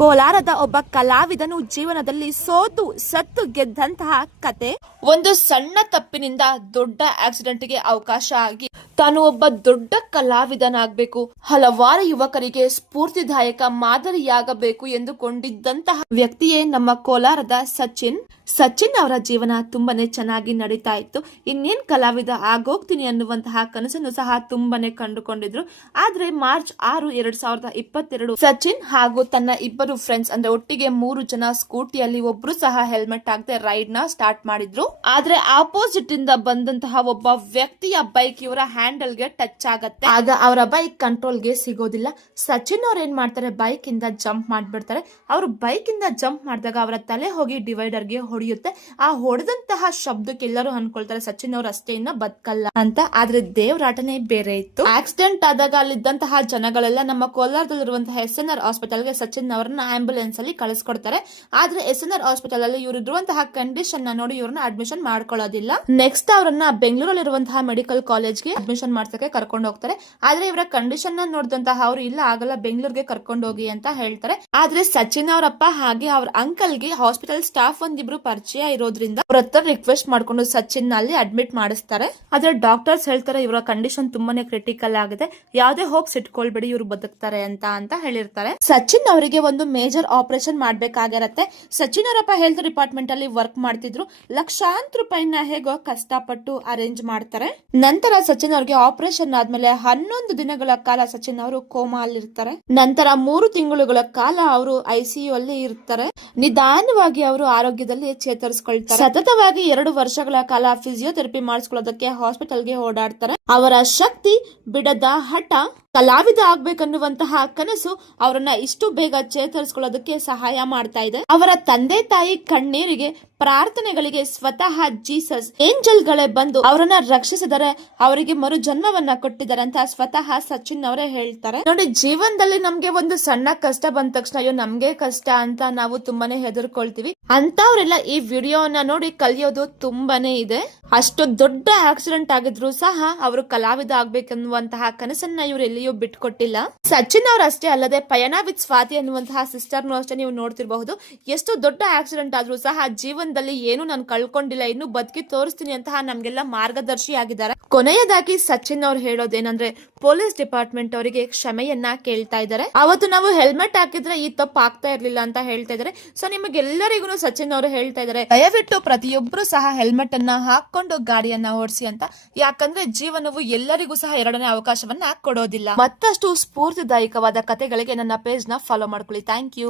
ಕೋಲಾರದ ಒಬ್ಬ ಕಲಾವಿದನು ಜೀವನದಲ್ಲಿ ಸೋತು ಸತ್ತು ಗೆದ್ದಂತಹ ಕತೆ. ಒಂದು ಸಣ್ಣ ತಪ್ಪಿನಿಂದ ದೊಡ್ಡ ಆಕ್ಸಿಡೆಂಟ್ಗೆ ಅವಕಾಶ ಆಗಿ ತಾನು ಒಬ್ಬ ದೊಡ್ಡ ಕಲಾವಿದನಾಗಬೇಕು, ಹಲವಾರು ಯುವಕರಿಗೆ ಸ್ಫೂರ್ತಿದಾಯಕ ಮಾದರಿಯಾಗಬೇಕು ಎಂದುಕೊಂಡಿದ್ದಂತಹ ವ್ಯಕ್ತಿಯೇ ನಮ್ಮ ಕೋಲಾರದ ಸಚಿನ್ ಅವರ ಜೀವನ ತುಂಬಾನೇ ಚೆನ್ನಾಗಿ ನಡೀತಾ ಇತ್ತು. ಇನ್ನೇನ್ ಕಲಾವಿದ ಆಗೋಗ್ತೀನಿ ಅನ್ನುವಂತಹ ಕನಸನ್ನು ಸಹ ತುಂಬಾನೇ ಕಂಡುಕೊಂಡಿದ್ರು. ಆದ್ರೆ ಮಾರ್ಚ್ 6, 2022 ಸಚಿನ್ ಹಾಗೂ ತನ್ನ ಇಬ್ಬರು ಫ್ರೆಂಡ್ಸ್ ಅಂದ್ರೆ ಒಟ್ಟಿಗೆ 3 ಜನ ಸ್ಕೂಟಿಯಲ್ಲಿ ಒಬ್ರು ಸಹ ಹೆಲ್ಮೆಟ್ ಹಾಕದೆ ರೈಡ್ ನ ಸ್ಟಾರ್ಟ್ ಮಾಡಿದ್ರು. ಆದ್ರೆ ಆಪೋಸಿಟ್ ಇಂದ ಬಂದಂತಹ ಒಬ್ಬ ವ್ಯಕ್ತಿಯ ಬೈಕ್ ಇವರ ಹ್ಯಾಂಡಲ್ ಗೆ ಟಚ್ ಆಗತ್ತೆ. ಆಗ ಅವರ ಬೈಕ್ ಕಂಟ್ರೋಲ್ ಗೆ ಸಿಗೋದಿಲ್ಲ. ಸಚಿನ್ ಅವ್ರು ಏನ್ ಮಾಡ್ತಾರೆ, ಬೈಕ್ ಇಂದ ಜಂಪ್ ಮಾಡ್ಬಿಡ್ತಾರೆ. ಅವರು ಬೈಕ್ ಇಂದ ಜಂಪ್ ಮಾಡಿದಾಗ ಅವರ ತಲೆ ಹೋಗಿ ಡಿವೈಡರ್ ಗೆ ಹೊಡೆಯುತ್ತೆ. ಆ ಹೊಡೆದಂತಹ ಶಬ್ದಕ್ಕೆ ಎಲ್ಲರೂ ಅನ್ಕೊಳ್ತಾರೆ ಸಚಿನ್ ಅವ್ರು ಅಷ್ಟೇ ಇನ್ನ ಬದುಕಲ್ಲ ಅಂತ. ಆದ್ರೆ ದೇವರಾಟನೆ ಬೇರೆ ಇತ್ತು. ಆಕ್ಸಿಡೆಂಟ್ ಆದಾಗ ಅಲ್ಲಿದ್ದಂತಹ ಜನಗಳೆಲ್ಲ ನಮ್ಮ ಕೋಲಾರದಲ್ಲಿರುವಂತಹ SNR ಹಾಸ್ಪಿಟಲ್ಗೆ ಸಚಿನ್ ಅವರನ್ನ ಆಂಬ್ಯುಲೆನ್ಸ್ ಅಲ್ಲಿ ಕಳಿಸ್ಕೊಡ್ತಾರೆ. ಆದ್ರೆ SNR ಹಾಸ್ಪಿಟಲ್ ಅಲ್ಲಿ ಇವರು ಇರುವಂತಹ ಕಂಡೀಷನ್ ನೋಡಿ ಇವ್ರನ್ನ ಅಡ್ಮಿಷನ್ ಮಾಡ್ಕೊಳ್ಳೋದಿಲ್ಲ. ನೆಕ್ಸ್ಟ್ ಅವರನ್ನ ಬೆಂಗಳೂರಲ್ಲಿರುವಂತಹ ಮೆಡಿಕಲ್ ಕಾಲೇಜ್ಗೆ ಅಡ್ಮಿಷನ್ ಮಾಡ್ಸಕ್ಕೆ ಕರ್ಕೊಂಡು ಹೋಗ್ತಾರೆ. ಆದ್ರೆ ಇವರ ಕಂಡೀಷನ್ ನೋಡಿದಂತಹ ಅವರು ಇಲ್ಲ ಆಗಲ್ಲ, ಬೆಂಗಳೂರಿಗೆ ಕರ್ಕೊಂಡು ಹೋಗಿ ಅಂತ ಹೇಳ್ತಾರೆ. ಆದ್ರೆ ಸಚಿನ್ ಅವರಪ್ಪ ಹಾಗೆ ಅವ್ರ ಅಂಕಲ್ಗೆ ಹಾಸ್ಪಿಟಲ್ ಸ್ಟಾಫ್ ಒಂದಿಬ್ರು ಪರಿಚಯ ಇರೋದ್ರಿಂದ ಅವ್ರ ಹತ್ರ ರಿಕ್ವೆಸ್ಟ್ ಮಾಡ್ಕೊಂಡು ಸಚಿನ್ ಅಲ್ಲಿ ಅಡ್ಮಿಟ್ ಮಾಡಿಸ್ತಾರೆ. ಆದ್ರೆ ಡಾಕ್ಟರ್ಸ್ ಹೇಳ್ತಾರೆ ಇವರ ಕಂಡೀಷನ್ ತುಂಬಾನೇ ಕ್ರಿಟಿಕಲ್ ಆಗಿದೆ, ಯಾವ್ದೇ ಹೋಪ್ಸ್ ಇಟ್ಕೊಳ್ಬೇಡಿ, ಇವ್ರು ಬದುಕ್ತಾರೆ ಅಂತ ಹೇಳಿರ್ತಾರೆ. ಸಚಿನ್ ಅವರಿಗೆ ಒಂದು ಮೇಜರ್ ಆಪರೇಷನ್ ಮಾಡ್ಬೇಕಾಗಿರತ್ತೆ. ಸಚಿನ್ ಅವರಪ್ಪ ಹೆಲ್ತ್ ಡಿಪಾರ್ಟ್ಮೆಂಟ್ ಅಲ್ಲಿ ವರ್ಕ್ ಮಾಡ್ತಿದ್ರು. ಲಕ್ಷಾಂತರ ರೂಪಾಯಿನ ಹೇಗೋ ಕಷ್ಟಪಟ್ಟು ಅರೇಂಜ್ ಮಾಡ್ತಾರೆ. ನಂತರ ಸಚಿನ್ ಅವರಿಗೆ ಆಪರೇಷನ್ ಆದ್ಮೇಲೆ 11 ದಿನಗಳ ಕಾಲ ಸಚಿನ್ ಅವರು ಕೋಮಾ ಅಲ್ಲಿ ಇರ್ತಾರೆ. ನಂತರ 3 ತಿಂಗಳುಗಳ ಕಾಲ ಅವರು ICU ಅಲ್ಲಿ ಇರ್ತಾರೆ. ನಿಧಾನವಾಗಿ ಅವರು ಆರೋಗ್ಯದಲ್ಲಿ ಚೇತರಿಸಿಕೊಳ್ತಾರೆ. ಸತತವಾಗಿ 2 ವರ್ಷಗಳ ಕಾಲ ಫಿಸಿಯೋಥೆರಪಿ ಮಾಡಿಸ್ಕೊಳ್ಳೋದಕ್ಕೆ ಹಾಸ್ಪಿಟಲ್ಗೆ ಓಡಾಡ್ತಾರೆ. ಅವರ ಶಕ್ತಿ, ಬಿಡದ ಹಠ, ಕಲಾವಿದ ಆಗ್ಬೇಕನ್ನುವಂತಹ ಕನಸು ಅವರನ್ನ ಇಷ್ಟು ಬೇಗ ಚೇತರಿಸಿಕೊಳ್ಳೋದಕ್ಕೆ ಸಹಾಯ ಮಾಡ್ತಾ ಇದೆ. ಅವರ ತಂದೆ ತಾಯಿ ಕಣ್ಣೀರಿಗೆ, ಪ್ರಾರ್ಥನೆಗಳಿಗೆ ಸ್ವತಃ ಜೀಸಸ್ ಏಂಜಲ್ ಗಳೇ ಬಂದು ಅವರನ್ನ ರಕ್ಷಿಸಿದರೆ, ಅವರಿಗೆ ಮರು ಜನ್ಮವನ್ನ ಕೊಟ್ಟಿದ್ದಾರೆ ಅಂತ ಸ್ವತಃ ಸಚಿನ್ ಅವರೇ ಹೇಳ್ತಾರೆ. ನೋಡಿ, ಜೀವನದಲ್ಲಿ ನಮ್ಗೆ ಒಂದು ಸಣ್ಣ ಕಷ್ಟ ಬಂದ ತಕ್ಷಣ ಅಯ್ಯೋ ನಮ್ಗೆ ಕಷ್ಟ ಅಂತ ನಾವು ತುಂಬಾನೇ ಹೆದರ್ಕೊಳ್ತೀವಿ. ಅಂತವ್ರೆಲ್ಲ ಈ ವಿಡಿಯೋನ ನೋಡಿ ಕಲಿಯೋದು ತುಂಬಾನೇ ಇದೆ. ಅಷ್ಟು ದೊಡ್ಡ ಆಕ್ಸಿಡೆಂಟ್ ಆಗಿದ್ರು ಸಹ ಅವರು ಕಲಾವಿದ ಆಗ್ಬೇಕನ್ನುವಂತಹ ಕನಸನ್ನ ಇವರು ಎಲ್ಲಿಯೂ ಬಿಟ್ಕೊಟ್ಟಿಲ್ಲ. ಸಚಿನ್ ಅವ್ರು ಅಷ್ಟೇ ಅಲ್ಲದೆ ಪಯಣ ವಿತ್ ಸ್ವಾತಿ ಅನ್ನುವಂತಹ ಸಿಸ್ಟರ್ನು ಅಷ್ಟೇ ನೀವು ನೋಡ್ತಿರಬಹುದು. ಎಷ್ಟು ದೊಡ್ಡ ಆಕ್ಸಿಡೆಂಟ್ ಆದ್ರೂ ಸಹ ಜೀವನದಲ್ಲಿ ಏನು ನಾನು ಕಳ್ಕೊಂಡಿಲ್ಲ, ಇನ್ನು ಬದುಕಿ ತೋರಿಸ್ತೀನಿ ಅಂತಹ ನಮ್ಗೆಲ್ಲ ಮಾರ್ಗದರ್ಶಿ ಆಗಿದ್ದಾರೆ. ಕೊನೆಯದಾಗಿ ಸಚಿನ್ ಅವ್ರು ಹೇಳೋದೇನಂದ್ರೆ ಪೊಲೀಸ್ ಡಿಪಾರ್ಟ್ಮೆಂಟ್ ಅವರಿಗೆ ಕ್ಷಮೆಯನ್ನ ಕೇಳ್ತಾ ಇದ್ದಾರೆ. ಅವತ್ತು ನಾವು ಹೆಲ್ಮೆಟ್ ಹಾಕಿದ್ರೆ ಈ ತಪ್ಪು ಆಗ್ತಾ ಇರ್ಲಿಲ್ಲ ಅಂತ ಹೇಳ್ತಾ ಇದ್ದಾರೆ. ಸೊ ನಿಮಗೆಲ್ಲರಿಗೂ ಸಚಿನ್ ಅವರು ಹೇಳ್ತಾ ಇದ್ದಾರೆ, ದಯವಿಟ್ಟು ಪ್ರತಿಯೊಬ್ಬರು ಸಹ ಹೆಲ್ಮೆಟ್ ಅನ್ನ ಹಾಕೊಂಡು ಗಾಡಿಯನ್ನ ಓಡಿಸಿ ಅಂತ. ಯಾಕಂದ್ರೆ ಜೀವನವು ಎಲ್ಲರಿಗೂ ಸಹ 2ನೇ ಅವಕಾಶವನ್ನ ಕೊಡೋದಿಲ್ಲ. ಮತ್ತಷ್ಟು ಸ್ಫೂರ್ತಿದಾಯಕವಾದ ಕಥೆಗಳಿಗೆ ನನ್ನ ಪೇಜ್ ನ ಫಾಲೋ ಮಾಡ್ಕೊಳ್ಳಿ. Thank you.